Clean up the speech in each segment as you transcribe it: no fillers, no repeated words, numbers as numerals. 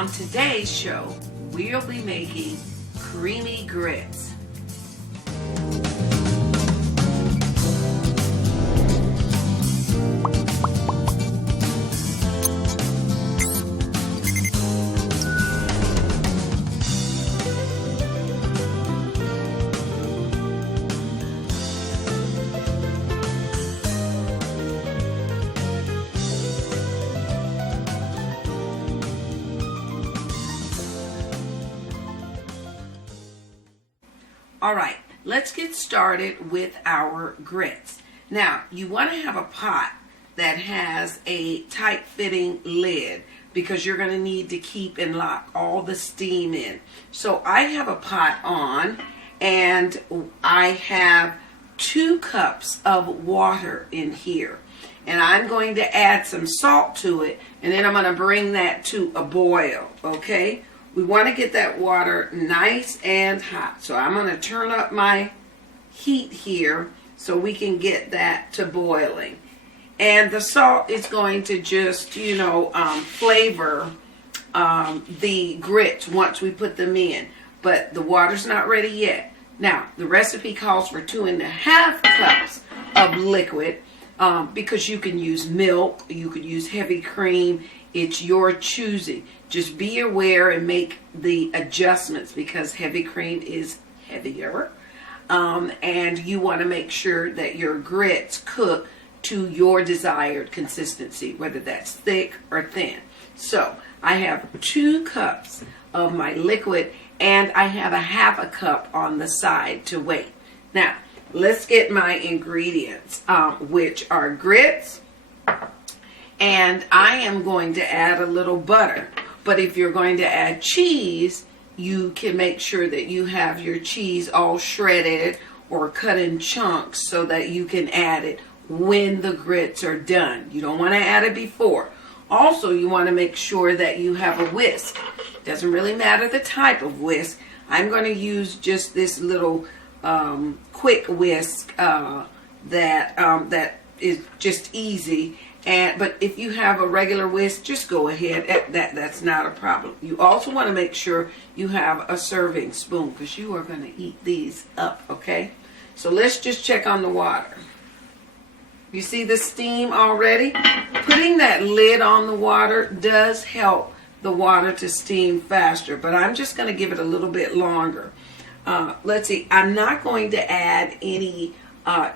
On today's show, we'll be making creamy grits. All right, let's get started with our grits. Now, you want to have a pot that has a tight-fitting lid because you're going to need to keep and lock all the steam in. So I have a pot on, and I have 2 cups of water in here. And I'm going to add some salt to it, and then I'm going to bring that to a boil, okay? We want to get that water nice and hot. So I'm going to turn up my heat here so we can get that to boiling. And the salt is going to just, flavor the grits once we put them in. But the water's not ready yet. Now, the recipe calls for 2.5 cups of liquid because you can use milk, you could use heavy cream. It's your choosing. Just be aware and make the adjustments because heavy cream is heavier. And you want to make sure that your grits cook to your desired consistency, whether that's thick or thin. So I have 2 cups of my liquid and I have 1/2 cup on the side to wait. Now, let's get my ingredients, which are grits. And I am going to add a little butter. But if you're going to add cheese, you can make sure that you have your cheese all shredded or cut in chunks so that you can add it when the grits are done. You don't want to add it before. Also, you want to make sure that you have a whisk. Doesn't really matter the type of whisk. I'm going to use just this little quick whisk that is just easy. But if you have a regular whisk, just go ahead. That's not a problem. You also want to make sure you have a serving spoon because you are going to eat these up, okay? So let's just check on the water. You see the steam already? Putting that lid on the water does help the water to steam faster, but I'm just going to give it a little bit longer. Let's see. I'm not going to add any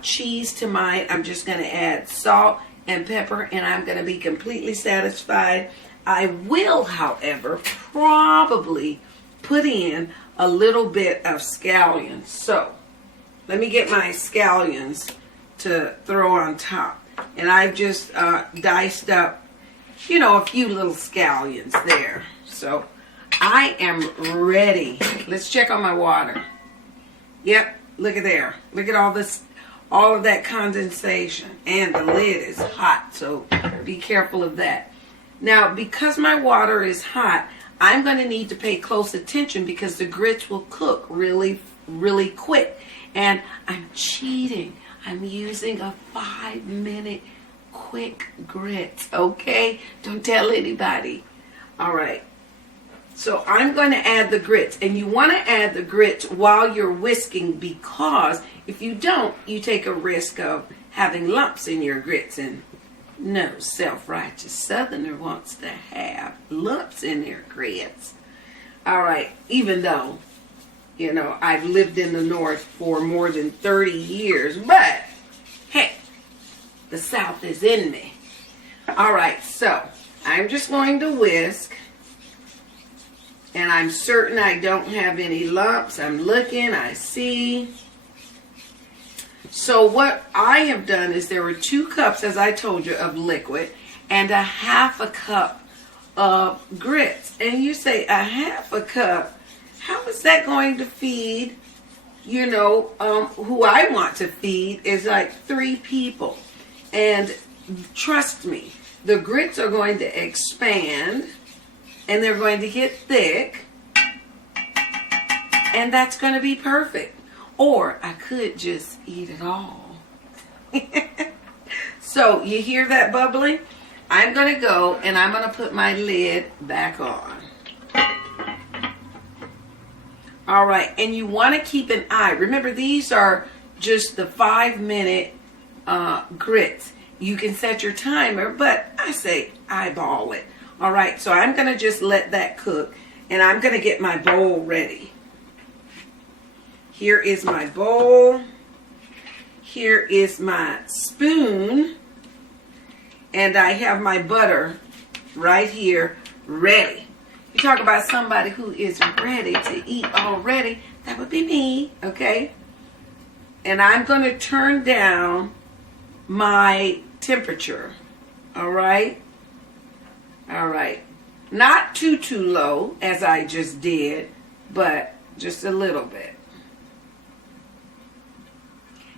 cheese to mine. I'm just going to add salt and pepper, and I'm going to be completely satisfied. I will, however, probably put in a little bit of scallions. So let me get my scallions to throw on top. And I've just diced up, a few little scallions there. So I am ready. Let's check on my water. Yep, look at there. Look at all of that condensation, and the lid is hot, so be careful of that. Now, because my water is hot, I'm going to need to pay close attention because the grits will cook really, really quick. And I'm cheating. I'm using a 5-minute quick grits, okay? Don't tell anybody. All right. So I'm going to add the grits, and you want to add the grits while you're whisking because if you don't, you take a risk of having lumps in your grits, and no self-righteous Southerner wants to have lumps in their grits. All right, even though, I've lived in the North for more than 30 years, but hey, the South is in me. All right, so I'm just going to whisk. And I'm certain I don't have any lumps. I'm looking, I see. So what I have done is there were 2 cups, as I told you, of liquid and 1/2 cup of grits. And you say 1/2 cup, how is that going to feed, who I want to feed is like 3 people. And trust me, the grits are going to expand. And they're going to get thick. And that's going to be perfect. Or I could just eat it all. So you hear that bubbling? I'm going to go and I'm going to put my lid back on. All right, and you want to keep an eye. Remember, these are just the 5-minute grits. You can set your timer, but I say eyeball it. All right, so I'm going to just let that cook, and I'm going to get my bowl ready. Here is my bowl. Here is my spoon. And I have my butter right here ready. You talk about somebody who is ready to eat already. That would be me, okay? And I'm going to turn down my temperature. All right? All right. Not too low, as I just did, but just a little bit.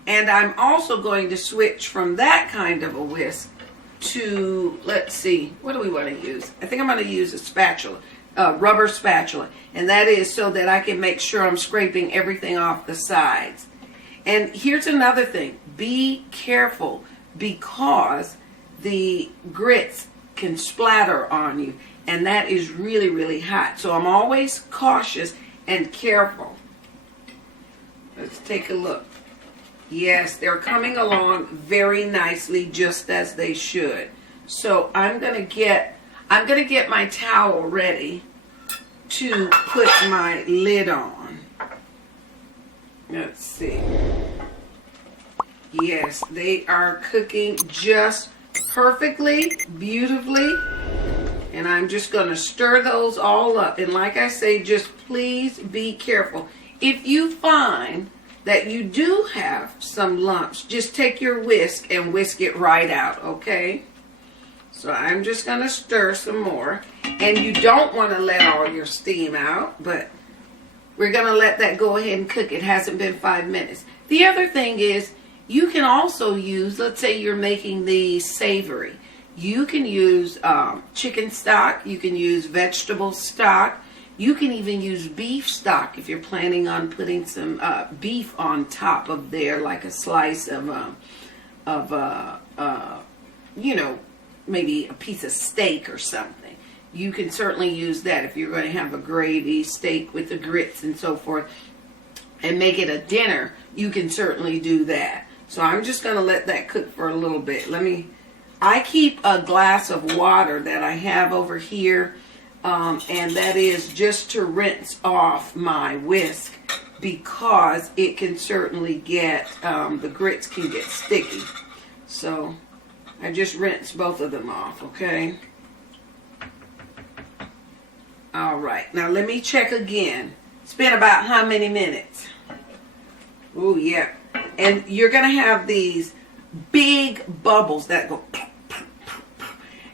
And I'm also going to switch from that kind of a whisk to, let's see, what do we want to use? I think I'm going to use a spatula, a rubber spatula. And that is so that I can make sure I'm scraping everything off the sides. And here's another thing. Be careful, because the grits can splatter on you. And that is really, really hot. So I'm always cautious and careful. Let's take a look. Yes, they're coming along very nicely, just as they should. So I'm gonna get my towel ready to put my lid on. Let's see. Yes, they are cooking just perfectly, beautifully. And I'm just gonna stir those all up. And like I say, just please be careful. If you find that you do have some lumps, just take your whisk and whisk it right out, okay? So I'm just going to stir some more. And you don't want to let all your steam out, but we're going to let that go ahead and cook. It hasn't been 5 minutes. The other thing is, you can also use, let's say you're making the savory. You can use chicken stock. You can use vegetable stock. You can even use beef stock if you're planning on putting some beef on top of there, like a slice of maybe a piece of steak or something. You can certainly use that if you're going to have a gravy steak with the grits and so forth and make it a dinner. You can certainly do that. So I'm just going to let that cook for a little bit. I keep a glass of water that I have over here. And that is just to rinse off my whisk, because it can certainly get, the grits can get sticky. So I just rinse both of them off, okay? All right, now let me check again. It's been about how many minutes? Oh, yeah. And you're going to have these big bubbles that go...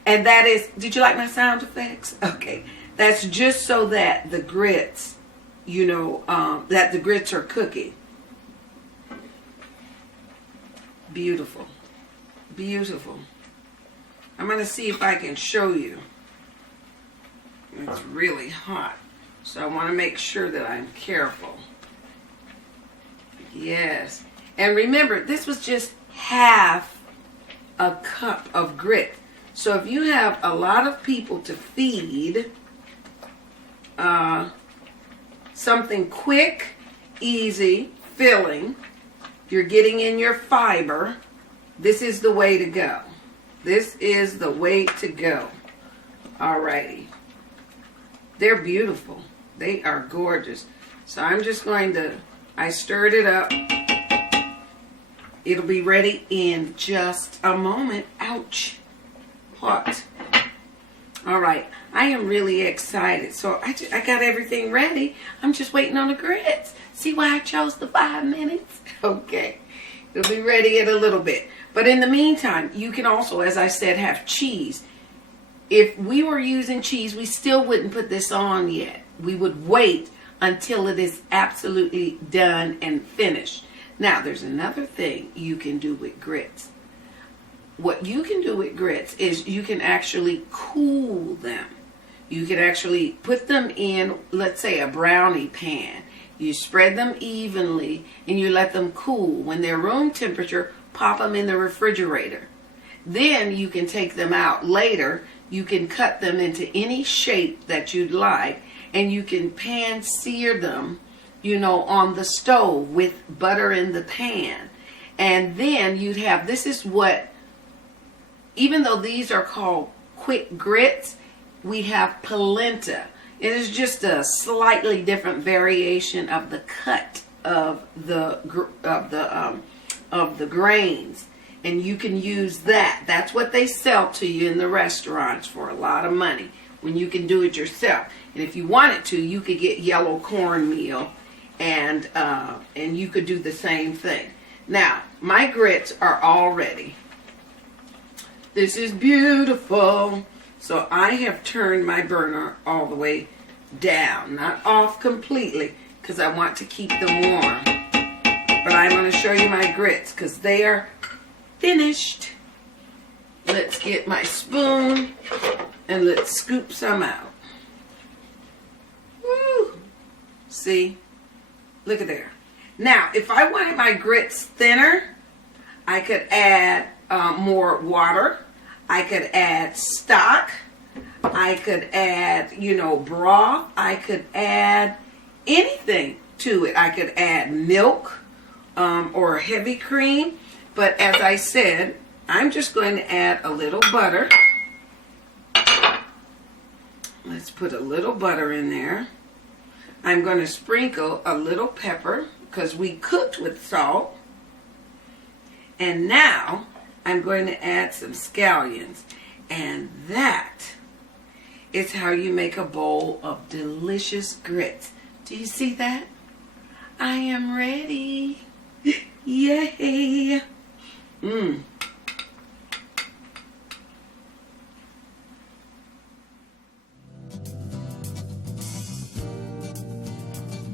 And that is, did you like my sound effects? Okay. That's just so that the grits, that the grits are cooking. Beautiful. Beautiful. I'm going to see if I can show you. It's really hot. So I want to make sure that I'm careful. Yes. And remember, this was just half a cup of grit. So if you have a lot of people to feed, something quick, easy, filling, you're getting in your fiber, this is the way to go. This is the way to go. Alrighty. They're beautiful. They are gorgeous. So I'm just going to, I stirred it up. It'll be ready in just a moment. Ouch. Hot. All right, I am really excited. So I got everything ready. I'm just waiting on the grits. See why I chose the 5 minutes? Okay, it'll be ready in a little bit. But in the meantime, you can also, as I said, have cheese. If we were using cheese, we still wouldn't put this on yet. We would wait until it is absolutely done and finished. Now, there's another thing you can do with grits. What you can do with grits is you can actually cool them. You can actually put them in, let's say, a brownie pan. You spread them evenly and you let them cool. When they're room temperature, pop them in the refrigerator. Then you can take them out later. You can cut them into any shape that you'd like, and you can pan sear them on the stove with butter in the pan. And then you'd have, this is what, even though these are called quick grits, we have polenta. It is just a slightly different variation of the cut of the grains, and you can use that. That's what they sell to you in the restaurants for a lot of money when you can do it yourself. And if you wanted to, you could get yellow cornmeal, and you could do the same thing. Now, my grits are all ready. This is beautiful. So I have turned my burner all the way down, not off completely, because I want to keep them warm. But I'm going to show you my grits because they are finished. Let's get my spoon and let's scoop some out. Woo! See? Look at there. Now, if I wanted my grits thinner, I could add more water. I could add stock. I could add, broth. I could add anything to it. I could add milk or heavy cream. But as I said, I'm just going to add a little butter. Let's put a little butter in there. I'm going to sprinkle a little pepper because we cooked with salt. And now I'm going to add some scallions. And that is how you make a bowl of delicious grits. Do you see that? I am ready. Yay.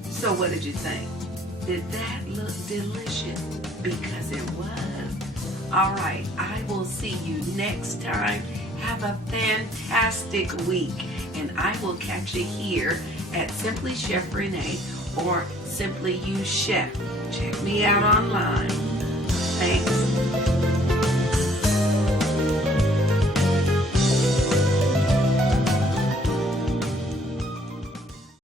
So what did you think? Did that look delicious? Because it was. All right, I will see you next time. Have a fantastic week, and I will catch you here at Simply Chef Renee or Simply You Chef. Check me out online. Thanks.